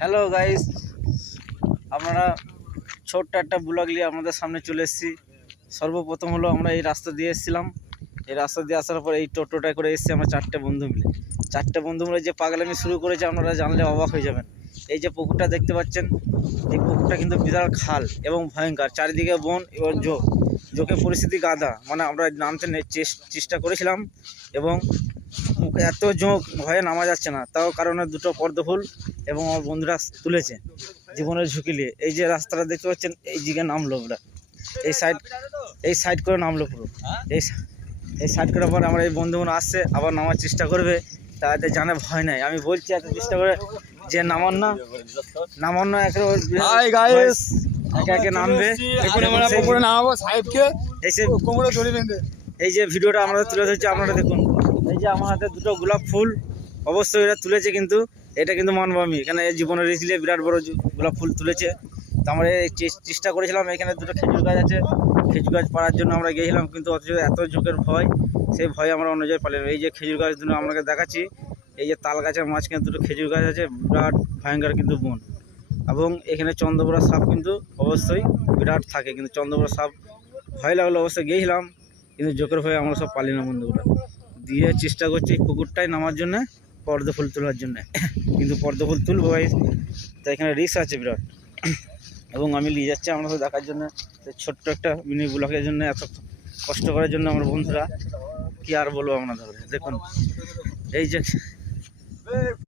Hello guys, আপনারা ছোট্ট একটা ব্লগ নিয়ে আমাদের সামনে চলে এসেছি। সর্বপ্রথম হলো আমরা এই রাস্তা দিয়ে এসেছিলাম। এই রাস্তা দিয়ে আসার পর এই টোটোটায় করে এসেছি আমরা চারটে বন্ধু মিলে যে পাগলামি শুরু করেছে আপনারা জানলে অবাক হয়ে যাবেন। এই যে পুকুরটা দেখতে পাচ্ছেন, এই পুকুরটা কিন্তু বিশাল খাল এবং ভয়ঙ্কর, চারিদিকে বন এবং জোকে পরিস্থিতি গাদা, মানে আমরা নামতে চেষ্টা করেছিলাম এবং এত জোঁক ভয়ে নামা যাচ্ছে না, তাও কারণে দুটো পদ্মফুল এবং আমার বন্ধুরা তুলেছে জীবনের ঝুঁকি নিয়ে। এই যে রাস্তাটা দেখতে পাচ্ছেন, এই দিকে নামলো ওরা, এই সাইড করে নামলো পুরো। এই সাইড করার পর আমরা এই বন্ধুগুলো আসছে, আবার নামার চেষ্টা করবে, তাদের জানে ভয় নাই। আমি বলছি এত চেষ্টা করে যে নামান না একে একে নামবে। এই যে ভিডিওটা আমরা তুলে ধরছি আপনারা দেখুন। এই যে আমার হাতে দুটো গোলাপ ফুল, অবশ্যই এটা তুলেছে, কিন্তু এটা কিন্তু মানব আমি, এখানে জীবনের রিসলে বিরাট বড় গোলাপ ফুল তুলেছে। তো আমরা চেষ্টা করেছিলাম, এখানে দুটো খেজুর গাছ আছে, খেজুর গাছ পাড়ার জন্য আমরা গিয়েছিলাম, কিন্তু অথচ এত ঝোঁকের ভয়, সেই ভয়ে আমরা অন্য জায়গায় পালিয়ে। এই যে খেজুর গাছ দুটো আপনাকে দেখাচ্ছি, এই যে তাল গাছের মাঝখানে দুটো খেজুর গাছ আছে, বিরাট ভয়ঙ্কর কিন্তু বন। এবং এখানে চন্দ্রপুরা সাপ কিন্তু অবশ্যই বিরাট থাকে, কিন্তু চন্দ্রপুরা সাপ ভয় লাগলো, অবশ্যই গিয়েছিলাম, কিন্তু জোকের ভয়ে আমরা সব পালি না বন্ধুরা। দিয়ে চেষ্টা করছি পুকুরটায় নামার জন্য, পদ্ম ফুল তোলার জন্য, কিন্তু পদ্ম ফুল তুলবো ভাই, তো এখানে রিস্ক আছে বিরাট। এবং আমি নিয়ে যাচ্ছি আপনাদের দেখার জন্য, ছোট্ট একটা মিনি ব্লকের জন্য এত কষ্ট করার জন্য আমার বন্ধুরা, কি আর বলবো আপনাদের। দেখুন এই যে